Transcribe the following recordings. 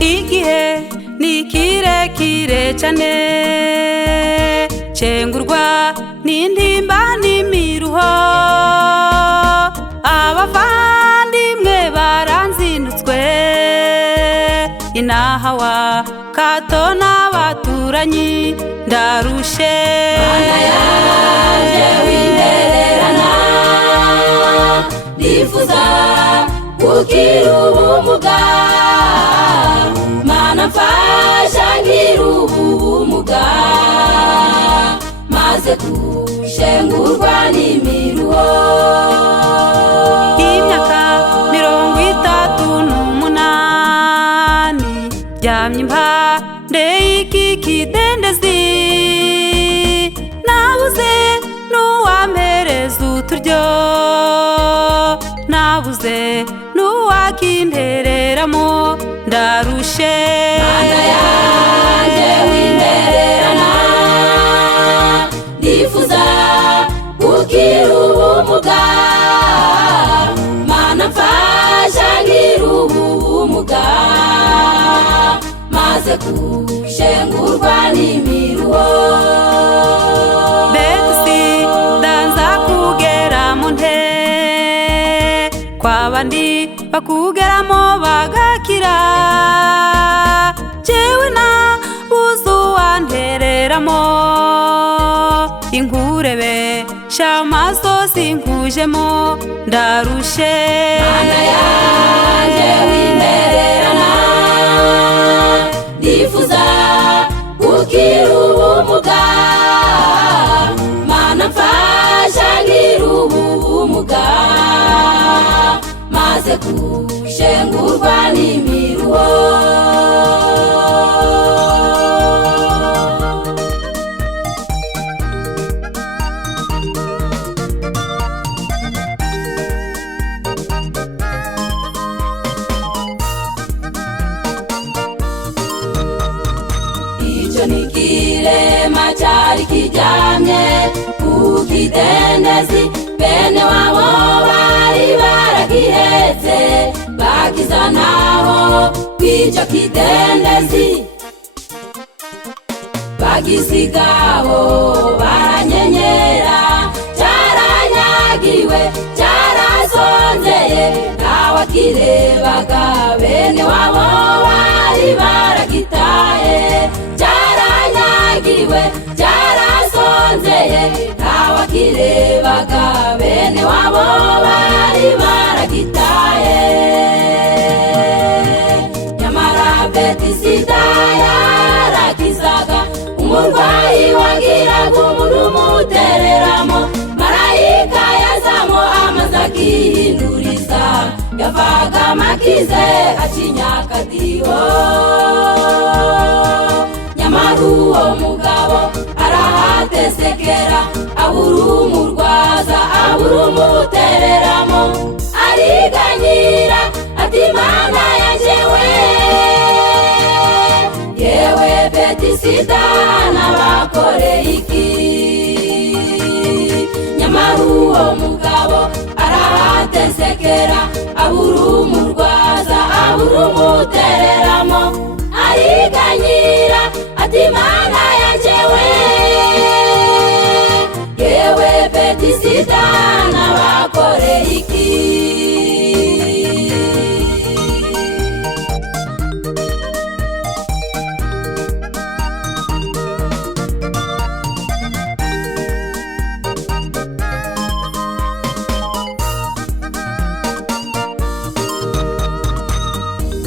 Igihe ni kirekire cyane cengurwa n'intimba n'imiruho, abavandimwe baranzinutswe inaha wa kato n'abaturanyi ndarushe. Mana yaje wintererana, nifuza kugira ubumuga, Mana mfasha ngira ubumuga, maze gushengurwa n'imiruho. Imyaka 38 ryamye impande y'iki kidendezi, nabuze n'uwampereza uturyo, nabuze n'uwakintereramo ndarushe. Mana yaje wintererana, nifuza kugira ubumuga, Mana mfasha ngira ubumuga, maze gushengurwa n'imiruho. Mbese danza kugera mu nte kwabandi bakugeramo bagakira, jewe nabuze uwantereramo, inkurebe shamaso sinkujemo ndarushe. Mana yaje wintererana, nifuza kugira ubumuga, Mana mfasha ngira ubumuga, maze gushengurwa n'imiruho. Icyo ni ikirema cyari kiryamye ku kidendezi, bene wabo bari baragihetse bakizanaho kw'icyo kidendezi, bagisigaho baranyenyera, cyaranyagiriwe cyarasonzeye, ntawakirebaga, bene wabo bari baragitaye, cyaranyagiriwe cyarasonzeye, ntawakirebaga, bene wabo bari baragitaye. Nyamara Betisida yarakizaga umurwayi wagiraga umuntu umutereramo, marayika yazamo amaze akihinduriza, yavaga amakize acinya akadiho. Nyamara uwo mugabo arahatesekera, abura umurwaza abura umutereramo, ariganyira ati Mana yanje we, yewe Betisida nabakoreye iki? Nyamara uwo mugabo arahatesekera, abura umurwaza abura umutereramo, ariganyira ati Mana yanje we, yewe Betisida nabakoreye iki?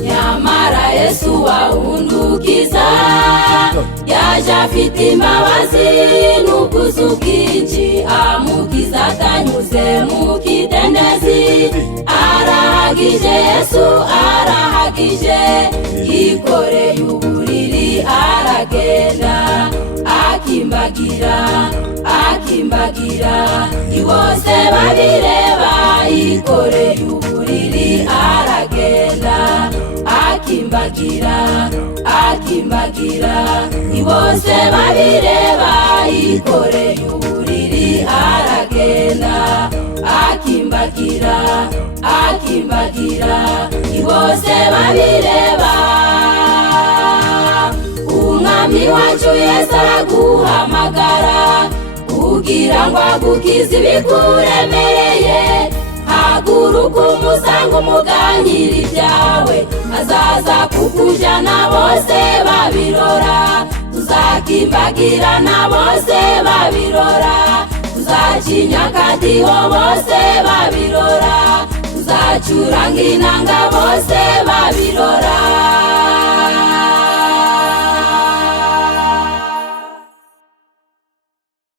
Nyamara Yesu wahundukiza, yaje afite imbabazi n'ubwuzu bwinshi, amukiza atanyuze mu kidendezi, arahagije Yesu arahagije, yikoreye uburiri aragenda, akimbagira akimbagira, bose babireba akimbagira akimbagira bose babireba yikoreye uburiri aragenda akimbagira akimbagira bose babireba. Umwami wacu Yesu araguhamagara kugira ngo agukize ibikuremereye. Haguruka umusanga umuganyira ibyawe, azaza kukujyana bose babirora. Tuzakimbagirana bose babirora, tuzacinya akadiho bose babirora, tuzacuranga inanga bose babirora.